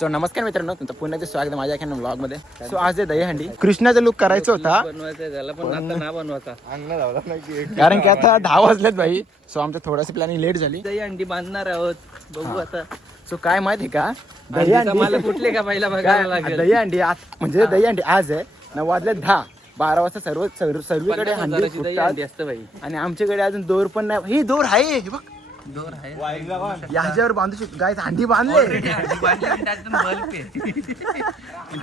So नमस्कार मित्रांनो तुमचं पुन्हा स्वागत माझ्या एखाद्या ब्लॉगमध्ये सो आज आहे दहीहंडी कृष्णाचा लुक करायचा होता. कारण की आता दहा वाजलेत भाई. सो आमचं थोडंसं प्लॅनिंग लेट झाली. दही अंडी बांधणार आहोत. बघू आता. सो काय माहिती का? मला कुठले का पहिला बघायला काय? लागेल? दही अंडी आत- म्हणजे दही अंडी आज आहे. नऊ वाजले दहा. बारा वाजता सर्व सर्व- सर्वीकडे हंडी असतं बाई आणि आमच्याकडे अजून दोर पण नाही. ही दोर आहे हे बघ. दोर आहे. याच्यावर बांधू शकतो. गाय हंडी बांधले.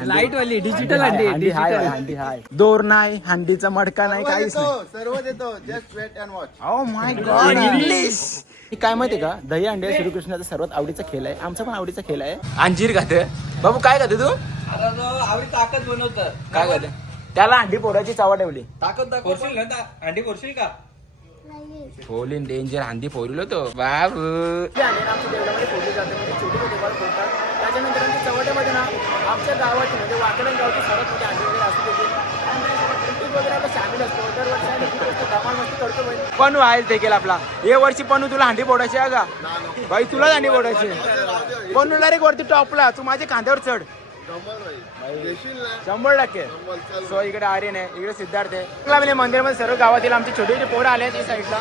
लाइट वाली डिजिटल अंडी हंडी. हाय हंडी. हाय दोर नाही हंडीचा मडका नाही काहीच नाही. सर्व देतो. Just wait and watch oh my god English काय माहितीये का? दही अंडे श्रीकृष्णाचा सर्वात आवडीचा खेळ आहे. आमचा पण आवडीचा खेळ आहे. अंजीर खाते. बाबू काय खाते तू? आवडी ताकद बनवत. काय खाते? त्याला अंडी पोराची चावा ठेवली. ताकद अंडी फोडशील का? फोलिन डेंजर हंडी फोडलो तो. बाबू. त्याच्यानंतर आमच्या चवट्यामध्ये ना आमच्या गावाची म्हणजे वाकडण गावची सर्वात मोठी हंडी वगैरे असते त्याची. वगैरे धमाल मस्ती करतो. पणू आहे देखील आपला. हे वर्षी पणू तुला हंडी फोडायची आहे का? बाई तुला हंडी फोडायची पणू डायरेक्ट वरती टॉपला. तू माझ्या खांद्यावर चढ. शंभर टक्के. सो इकडे आर्यन आहे इकडे सिद्धार्थ आहे. म्हणजे मंदिरामध्ये सर्व गावातील आमचे छोटे छोटे पोरं आले आहेत साईडला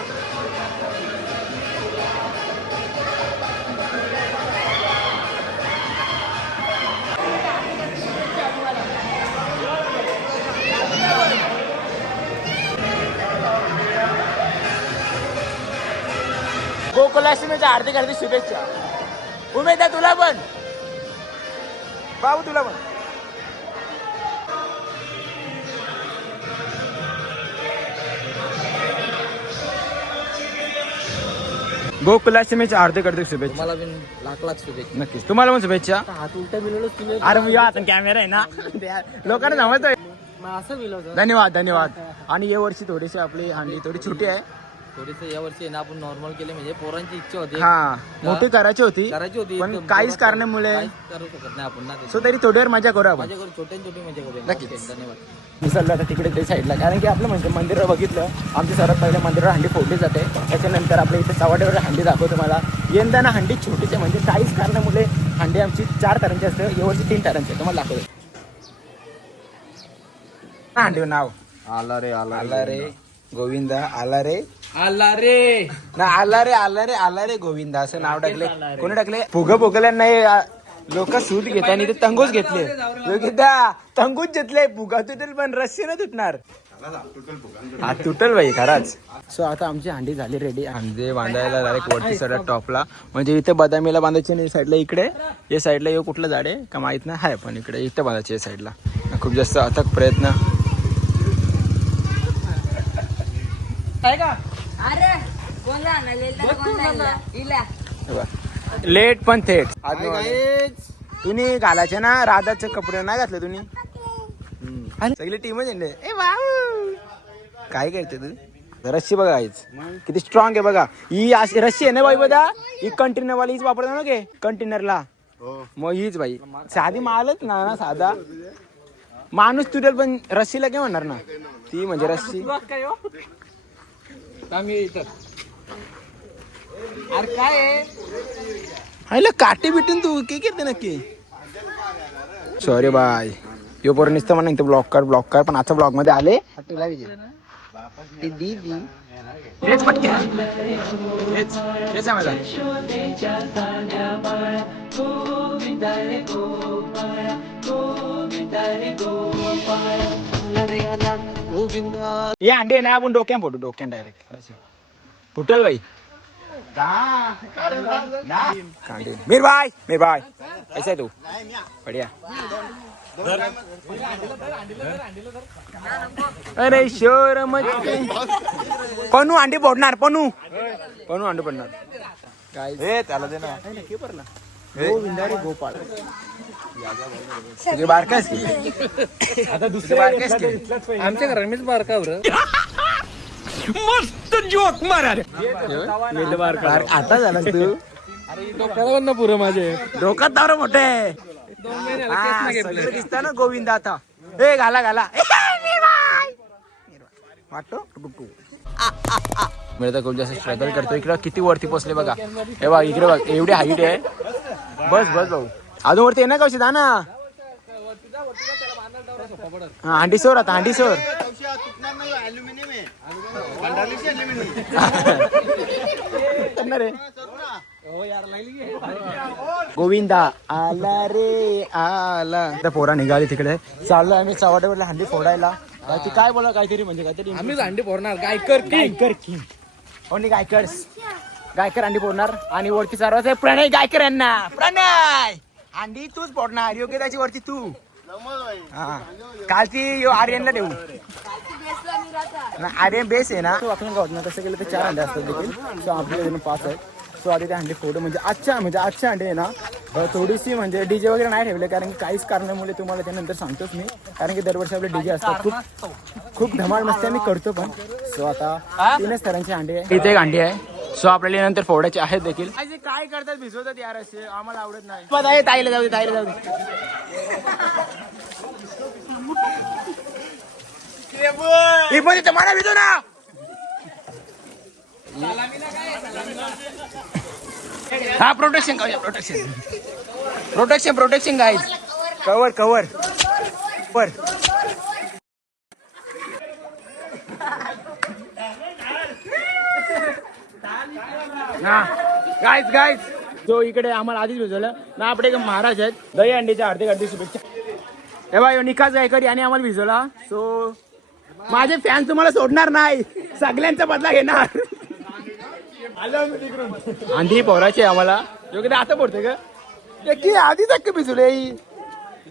गोकुलाष्टमीच्या हार्दिक हार्दिक शुभेच्छा. उमेद आहे तुला पण. बाबू तुला पण गोकुलाष्टमीच्या हार्दिक हार्दिक शुभेच्छा. मला लाख लाख शुभेच्छा. नक्कीच. तुम्हाला पण शुभेच्छा. हात उलटा मिळवलं तुम्ही अरे मी आता कॅमेरा आहे ना. लोकांना समजतोय. असं मिळवलं धन्यवाद धन्यवाद. आणि या वर्षी थोडीशी आपली हांडी थोडी छोटी आहे. थोडीस या वर्षी ना आपण नॉर्मल केले म्हणजे पोरांची इच्छा होती. हा मोठी करायची होती करायची होती पण काहीच कारणामुळे काहीच करू शकत नाही आपण ना सो तरी थोडीवर मजा करू आपण. माझ्या घरी छोट्या छोटी मजा करूया नक्कीच. ओके, धन्यवाद विसरलं आता तिकडे ते साईडला कारण की आपलं म्हणजे मंदिर बघितलं आमच्या सर्वात पहिल्या मंदिरावर हंडी फोडली जाते. त्याच्यानंतर आपल्या इथे सवाट्यावर हंडी दाखवतो मला यंदा ना हंडी छोटीची म्हणजे काहीच कारणामुळे हंडी आमची चार तारांची असते यावरची तीन तारांची आहे. तुम्हाला दाखवतो. हा, हंडी नाव. आला रे आला आला रे. गोविंदा आला रे. आला रे. ना आला रे आला रे आला रे गोविंदा. असं नाव टाकले. कोणी टाकले? फुग फुगल्या नाही लोक सूट घेत आणि ते तंगूच घेतले. तंगूच घेतले. फुगा तुटेल पण रस्सी न तुटणार. हा तुटल बाई खराच. सो आता आमची हंडी झाली रेडी हंडी बांधायला डायरेक्ट वरती सगळ्या टॉपला. म्हणजे इथे बदामीला बांधायची आणि साईडला इकडे. या साईडला ये कुठलं झाड आहे? का माहीत नाही? आहे पण इकडे इथं बांधायची या साईडला. खूप जास्त अथक प्रयत्न. कोणला इला लेट पण थेट. तुम्ही घालायचे ना राधाचे कपडे नाही घातले तुम्ही? सगळी टीमच आहे ए. काय करते तू? रस्सी बघा आईच किती स्ट्रॉंग आहे बघा. ही अशी रस्सी आहे ना बाई बघा? ही कंटेनर वाली हीच वापरतो ना गे कंटेनरला मग हीच बाई. साधी मालच ना ना साधा. माणूस तुटेल पण रस्सीला काय म्हणणार ना? ती म्हणजे रस्सी. इथं. अरे काय आहे काटे भेटून तू काय करते नक्की? सॉरी बाय यो पोर नुसतं म्हणा ब्लॉक कर ब्लॉक कर. पण आता ब्लॉगमध्ये आले हेच पटकन. हेच हेच आहे माझा हे अंडे ना आपण डोक्यान फोटो डोक्यान डायरेक्ट फुटल बाई. मीर भाई मीर भाई ऐसा है तू बढ़िया अरे शोर मत पनू अंडी फोडणार पनू पनू अंडी फोडणार काय हे त्याला दे ना गोविंदा गोपाळ. तुझे बारकास की? आता दुसरे बारकास की? आमच्या घरात मीच बारका बरं. बार- आता झाला तू? डोक्याला ना पुरं माझे. डोक्यात दारू मोठे. दिसत ना गोविंदा आता. ए घाला घाला. वाटतो? तर खूप जास्त स्ट्रगल करतो इकडे किती वरती पोचले बघा. हे बघ इकडे बघ. एवढी हाईट आहे. बस बस भाऊ. अजून वरती आहे ना कौशिक ना हा अंडी सोर आता अंडी सोर. रे गोविंदा आला रे आला. त्या पोरा निघाली तिकडे. चाललो आम्ही चव्हाट्यावरला हंडी फोडायला. काय ती काय बोला काहीतरी म्हणजे काहीतरी आम्हीच अंडी फोडणार. काय कर गायकर किंग. ओनली गायकर्स. गायकर अंडी फोडणार आणि वरती आहे प्रणय गायकर यांना. प्रणय! अंडी तूच फोडणार. योग्य त्याची वरती तू. हा. काल ती यो आर्यनला देऊ. आर्यन बेस आहे ना. वाकून गावात ना तसं केलं तर चार अंडे असतात देखील. सो आपल्याकडे पाच आहेत. सो आधी ते अंडे फोडू. म्हणजे आजच्या म्हणजे आजच्या अंडे आहे ना थोडीशी म्हणजे डीजे वगैरे नाही ठेवले कारण की काहीच कारणामुळे तुम्हाला त्यानंतर सांगतोच मी. कारण की दरवर्षी आपले डीजे असतात. खूप खूप धमाल मस्ती आम्ही करतो पण. सो आता तीनच तऱ्यांचे अंडे आहे. इथे एक अंडी आहे. सो आपल्याला नंतर फोडायचे आहेत देखील. काय करतात भिजवतात यार असे आम्हाला आवडत नाही. पण आहे, ताईला जाऊ दे ताईला जाऊ दे. हे पण मला ना. हा प्रोटेक्शन करूया protection protection protection guys cover cover. वर. ना गाईज गाईज जो इकडे आम्हाला आधीच भिजवलं ना आपले एक महाराज आहेत. दही अंडीच्या अर्धे अर्धी शुभेच्छा हे बाय निकास गायकरी आणि आम्हाला भिजवला. सो माझे फॅन तुम्हाला सोडणार नाही. सगळ्यांचा बदला घेणार. आंधी पोराचे आम्हाला. योग्य आता पडते का ते की आधी तक्क भिजवले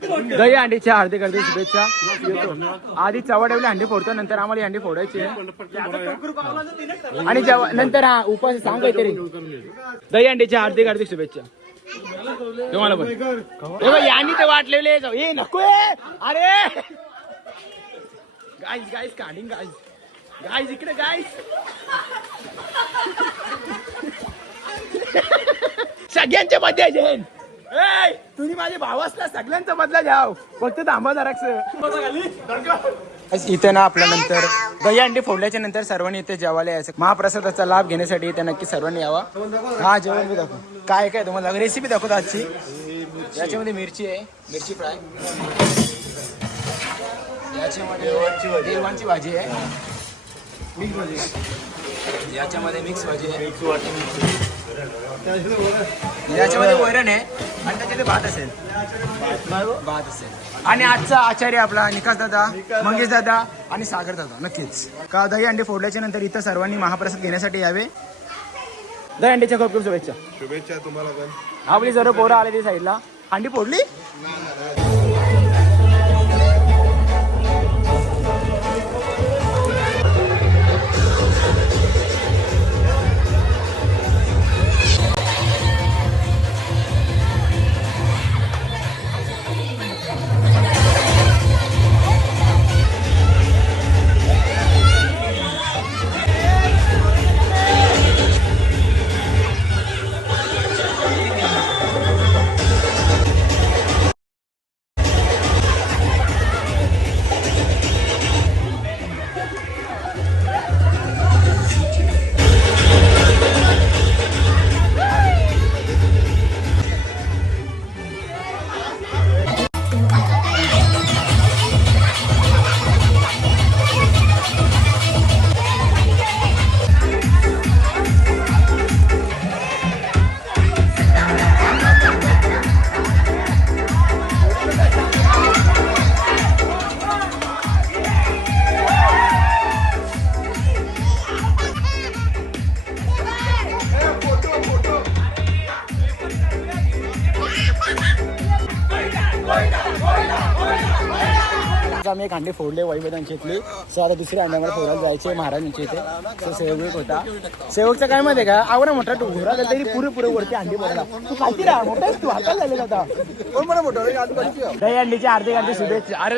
दही अंडीच्या हार्दिक हार्दिक शुभेच्छा. आधी चवाडवले अंडी फोडतो नंतर आम्हाला अंडी फोडायची. आणि जेव्हा नंतर हा उपास सांग काहीतरी. दही अंडीच्या हार्दिक हार्दिक शुभेच्छा. तुम्हाला पण. यांनी ते वाटलेले. जाऊ ये नको अरे. गाईस गाईस काढीन गाईस गाईस इकडे गाईस सगळ्यांच्या मध्ये जैन तुम्ही माझे भाव असला सगळ्यांचा बदला घ्याव. फक्त थांबा जराक्स इथे ना आपल्या नंतर दही अंडी फोडल्याच्या नंतर सर्वांनी इथे जेवायला यायचं. महाप्रसादाचा लाभ घेण्यासाठी इथे नक्की सर्वांनी यावा. हा जेवण मी दाखव. काय काय तुम्हाला रेसिपी दाखवतो आजची. याच्यामध्ये मिरची आहे. मिरची फ्राय. याच्यामध्ये देवांची भाजी आहे. याच्यामध्ये मिक्स भाजी आहे. याच्यामध्ये वैरण आहे आणि त्याच्यामध्ये भात असेल. भात असेल. आणि आजचा आचार्य आपला निकास दादा मंगेश दादा. आणि सागर दादा नक्कीच. का दही अंडे फोडल्याच्या नंतर इथं सर्वांनी महाप्रसाद घेण्यासाठी यावे? दही अंडीच्या खूप खूप शुभेच्छा. शुभेच्छा तुम्हाला पण. आपली जर पोरं आले ती साईडला. अंडी फोडली? आम्ही एक अंडे फोडले वैभदांची इथली. सो आता दुसऱ्या अंड्यामध्ये फोडायला जायचे महाराजांच्या इथे. सो सेवक होता. सेवकचं काय माहिती का? आवडा मोठा तू घोरा गेला तरी पुरे पुरे वरती अंडी पडला तू खालती राहा मोठा तू हाताला झाले आता कोण मला मोठा? दही अंडीचे अर्धे अर्धे शुभेच्छा. अरे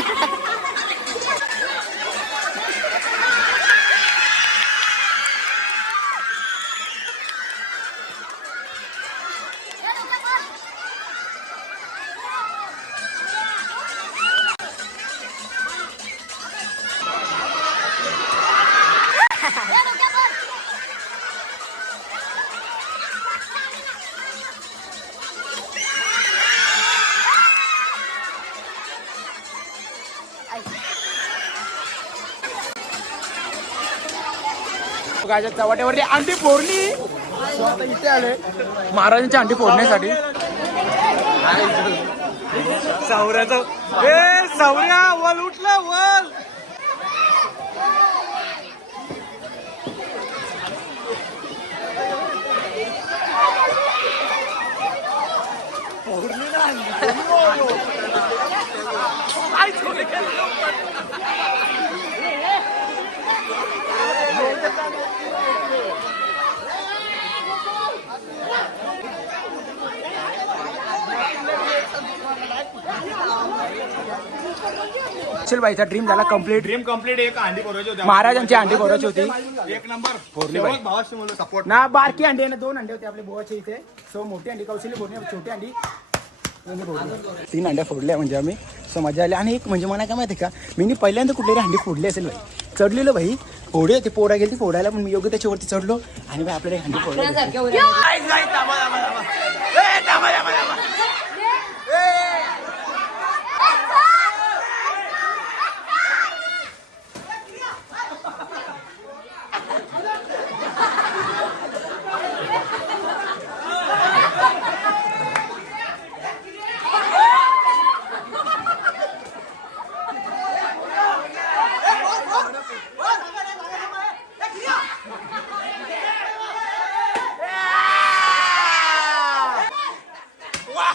गायच्या चवाट्यावरती अंडी फोडली So आता इथे आले महाराजांची अंडी फोडण्यासाठी. सावऱ्याचा. ए सावऱ्या वल उठला वल. बाईचा ड्रीम झाला कंप्लीट ड्रीम कंप्लीट एक अंडी पोरायची होती. महाराजांची अंडी फोडायची होती. एक नंबर. बाई. शेवट भावाशी मुलं सपोर्ट ना बारकी अंडी ना दोन अंडे होते आपल्या बोवाच्या इथे. सो मोठी अंडी कौशल्य फोडणे छोटी अंडी. तीन अंड्या फोडल्या म्हणजे आम्ही. सो मजा आली. आणि एक म्हणजे मला काय माहिती का? मी पहिल्यांदा कुठली अंडी फोडली असेल भाई चढलेलो भाई फोडे ते पोडा गेली ती फोडायला पण मी योग्य त्याच्यावरती चढलो. आणि भाई आपल्याला अंडी फोडली सारख्या उड्या. वा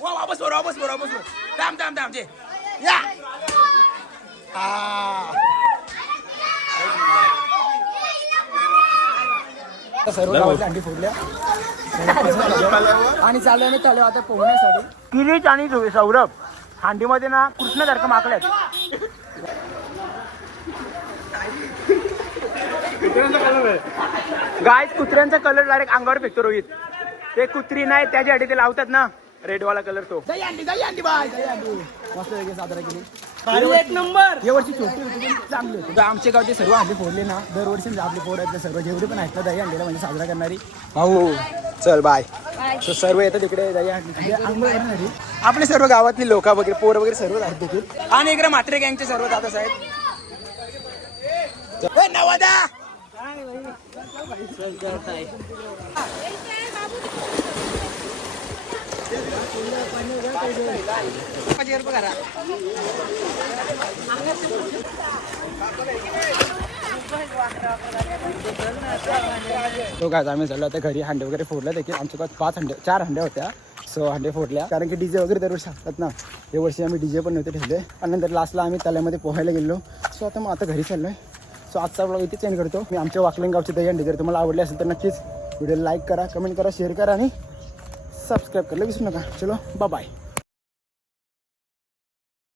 वा वापस बोर वापस बोर वापस बोर थांब थांब थांब जे या आ. सर्व गावाच्या अंडी फोडल्या. आणि चालू आहे चालू आता पोहण्यासाठी. किरीच आणि सौरभ हांडीमध्ये ना कृष्णासारखं माकल्यात गाय कुत्र्यांचा कलर डायरेक्ट अंगावर फेकतो रोहित. ते कुत्री नाही त्याच्यासाठी ते लावतात ना. रेडवाला कलर तो. दही अंडी दही अंडी बाय दही अंडी. मस्त वेगळी साजरा केली. एक नंबर. या वर्षी छोटी होती पण चांगली होती. आमच्या गावचे सर्व अंडी फोडले ना. दरवर्षी आपले फोडायचे सर्व जेवढे पण आहेत ना दही अंडीला म्हणजे साजरा करणारी. भाऊ चल बाय So, सर्व येतात तिकडे दही अंडी. आपले सर्व गावातली लोक वगैरे पोरं वगैरे सर्व आहेत देखील आणि इकडे मात्रे गँगचे सर्व दादा आहेत ए, नवादा! तो काय आम्ही झालो आता घरी हांडे वगैरे फोडल्या देखील. आमच्या गावात पाच हंडे चार हंड्या होत्या. सो हंडे फोडल्या. कारण की डीजे वगैरे दरवर्षी असतात ना या वर्षी आम्ही डीजे पण नव्हते ठेवले. आणि नंतर लास्टला आम्ही तल्यामध्ये पोहायला गेलो. सो आता मग आता घरी चाललोय. सो आजचा ब्लॉग इथे चेंज करतो. मी आमच्या वाकलिंग गावचे दहीहंडी जर तुम्हाला आवडले असेल तर नक्कीच व्हिडिओ लाईक करा कमेंट करा शेअर करा आणि सबस्क्राईब करायला विसरू नका चलो बाय